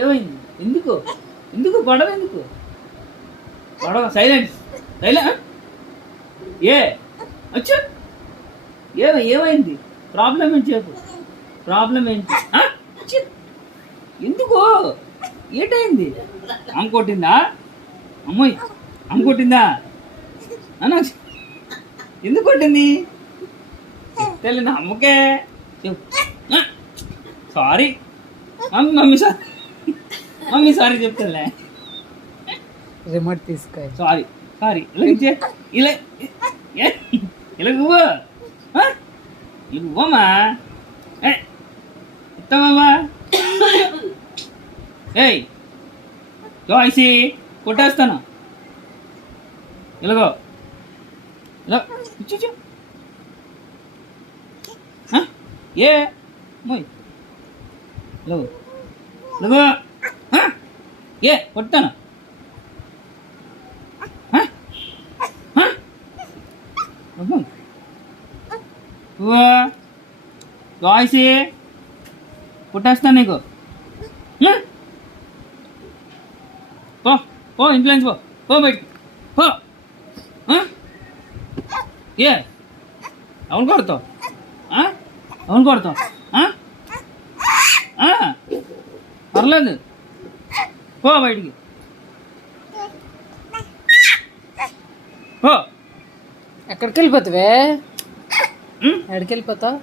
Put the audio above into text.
ఏమైంది? ఎందుకు ఎందుకు గొడవ? ఎందుకు గొడవ? Silence silent. ఏ అచ్చా ఏమైంది? ప్రాబ్లం ఏంటి చెప్పు. ప్రాబ్లం ఏంటి? ఛీ! ఎందుకు? ఏటైంది? అమ్మ కొట్టిందా? అమ్మాయి అమ్మ కొట్టిందా అన్న? ఎందుకు కొట్టింది? తెలియదు అమ్మకే చెప్పు. Sorry mummy sorry mummy sorry చెప్తానులే. రిమోట్ తీసుకో. సారీ సారీ ఇలా ఇలా ఇవ్వు ఇవ్వమ్మా. ఇస్తామమ్మా. ఏయ్ ఐసి కొట్టేస్తాను. ఇలాగో ఇలా ఇచ్చు. ఏ మోయ్ ఇలాగో ఇలాగో ఏ కొట్టాను. గాయసి కొట్టేస్తాను నీకు. పో పో ఇంట్లో నుంచి పో బయటికి పో. ఏ అవును కొడతావు? అవును కొడతావు? పర్లేదు పో బయటికి పో. ఎక్కడికి వెళ్ళిపోతావే? ఎక్కడికి వెళ్ళిపోతావు?